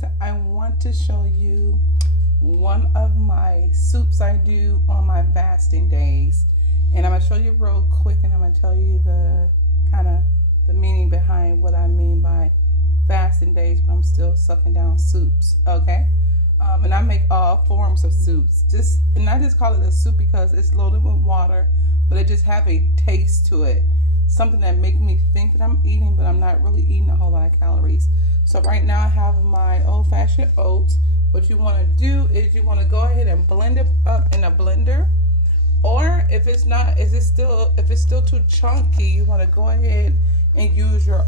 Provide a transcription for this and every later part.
guys, I want to show you one of my soups I do on my fasting days. And I'm going to show you real quick and I'm going to tell you the kind of the meaning behind what I mean by fasting days, but I'm still sucking down soups, okay? And I make all forms of soups. And I just call it a soup because it's loaded with water, but it just have a taste to it. Something that make me think that I'm eating, but I'm not really eating a whole lot of calories. So right now I have my old-fashioned oats. What you want to do is you want to go ahead and blend it up in a blender. Or if it's still too chunky, you want to go ahead and use your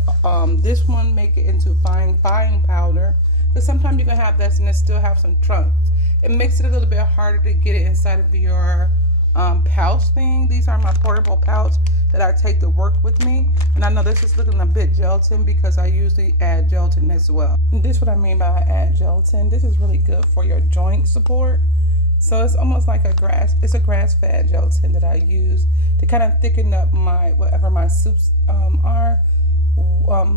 this one, make it into fine powder. Because sometimes you can have this and it still have some chunks. It makes it a little bit harder to get it inside of your pouch thing. These are my portable pouch that I take to work with me. And I know this is looking a bit gelatin because I usually add gelatin as well. And this is what I mean by add gelatin. This is really good for your joint support. So it's almost like a grass-fed gelatin that I use to kind of thicken up whatever my soups are,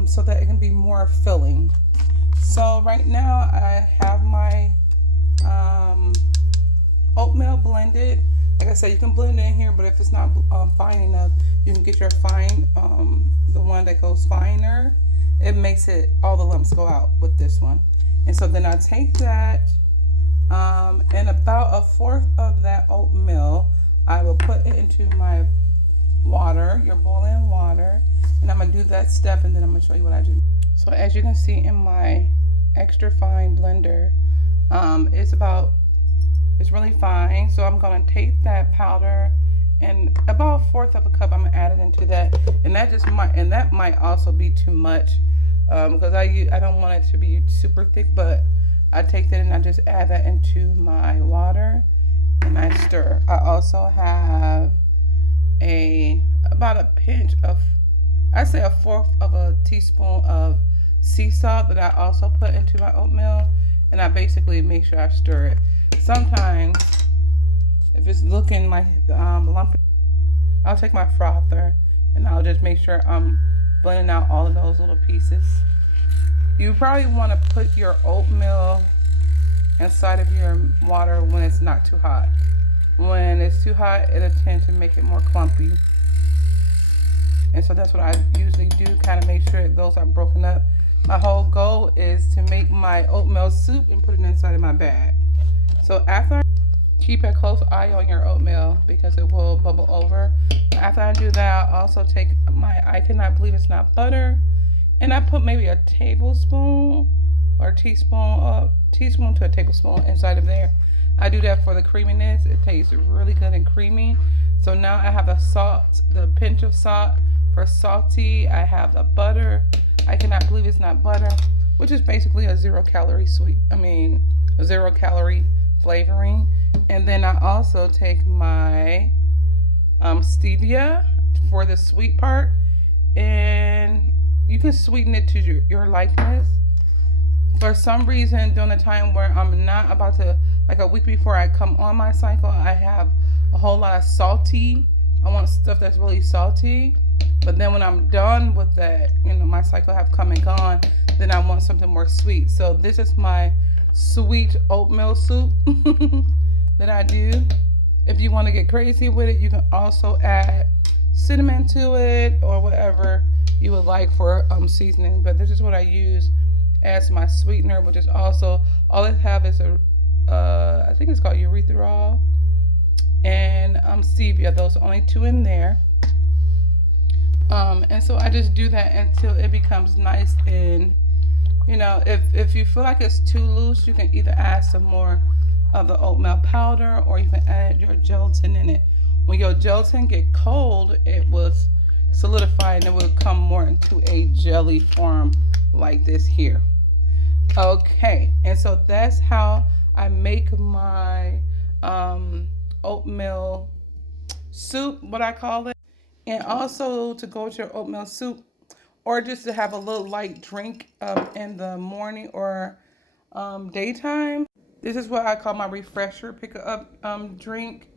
so that it can be more filling. So right now I have my oatmeal blended. Like I said, you can blend it in here, but if it's not fine enough, you can get your fine, the one that goes finer. It makes it, all the lumps go out with this one. And so then I take that, and about a fourth of that oatmeal, I will put it into my water, your boiling water. And I'm going to do that step, and then I'm going to show you what I do. So as you can see in my extra fine blender, it's really fine. So I'm going to take that powder and about a fourth of a cup I'm going to add it into that. And that might also be too much because I don't want it to be super thick, but I take that and I just add that into my water and I stir. I also have about a pinch of, I say a fourth of a teaspoon of sea salt that I also put into my oatmeal, and I basically make sure I stir it. Sometimes, if it's looking like lumpy, I'll take my frother and I'll just make sure I'm blending out all of those little pieces. You probably want to put your oatmeal inside of your water when it's not too hot. When it's too hot, it'll tend to make it more clumpy. And so that's what I usually do, kind of make sure those are broken up. My whole goal is to make my oatmeal soup and put it inside of my bag. So keep a close eye on your oatmeal because it will bubble over. After I do that, I'll also take I cannot believe it's not butter, and I put maybe a tablespoon or teaspoon to a tablespoon inside of there. I do that for the creaminess. It tastes really good and creamy. So now I have the pinch of salt for salty. I have the butter. I cannot believe it's not butter, which is basically a 0 calorie flavoring. And then I also take my stevia for the sweet part, and you can sweeten it to your likeness. For some reason, during the time where I'm not about to, like a week before I come on my cycle, I have a whole lot of salty. I want stuff that's really salty. But then when I'm done with that, my cycle have come and gone, then I want something more sweet. So this is my sweet oatmeal soup that I do. If you want to get crazy with it, you can also add cinnamon to it or whatever you would like for seasoning. But this is what I use as my sweetener, which is also, all it have is I think it's called erythritol and stevia. Those are only two in there. And so I just do that until it becomes nice. And if you feel like it's too loose, you can either add some more of the oatmeal powder or you can add your gelatin in it. When your gelatin get cold, it will solidify and it will come more into a jelly form like this here. Okay, and so that's how I make my oatmeal soup, what I call it. And also to go with your oatmeal soup, or just to have a little light drink in the morning or daytime. This is what I call my refresher pick-up drink.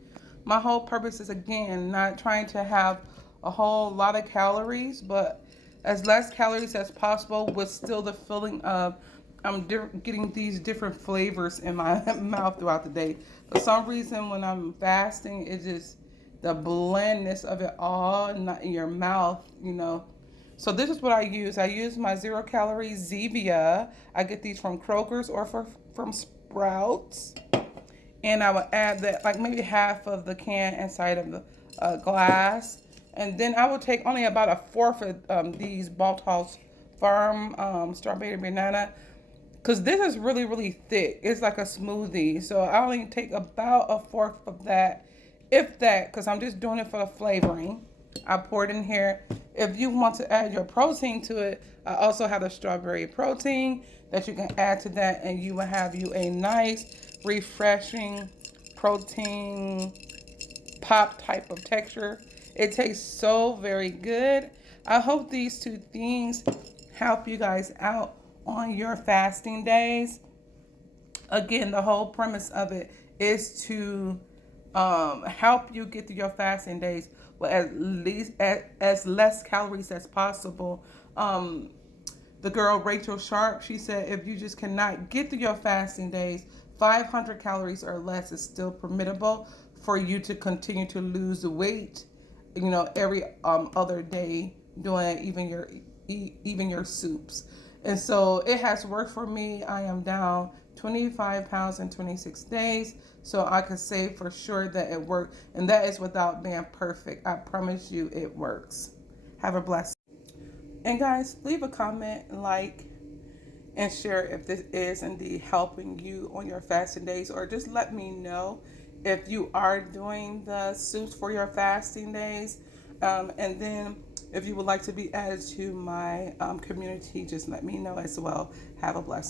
My whole purpose is, again, not trying to have a whole lot of calories, but as less calories as possible with still the feeling of getting these different flavors in my mouth throughout the day. For some reason, when I'm fasting, it's just the blandness of it all, not in your mouth, you know. So this is what I use. I use my 0 calorie Zevia. I get these from Kroger's or from Sprouts. And I would add that, like maybe half of the can inside of the glass. And then I would take only about a fourth of these Balthouse Farm strawberry banana, because this is really, really thick. It's like a smoothie. So I only take about a fourth of that, if that, because I'm just doing it for the flavoring. I pour it in here. If you want to add your protein to it, I also have the strawberry protein that you can add to that, and you will have you a nice, refreshing protein pop type of texture. It tastes so very good. I hope these two things help you guys out on your fasting days. Again, the whole premise of it is to help you get through your fasting days with as less calories as possible. The girl Rachel Sharp, she said, if you just cannot get through your fasting days, 500 calories or less is still permissible for you to continue to lose weight, you know, every other day, doing even your soups. And so it has worked for me. I am down 25 pounds in 26 days. So I can say for sure that it worked. And that is without being perfect. I promise you it works. Have a blessed. And guys, leave a comment, like, and share if this is indeed helping you on your fasting days, or just let me know if you are doing the soups for your fasting days. And then if you would like to be added to my community, just let me know as well. Have a blessed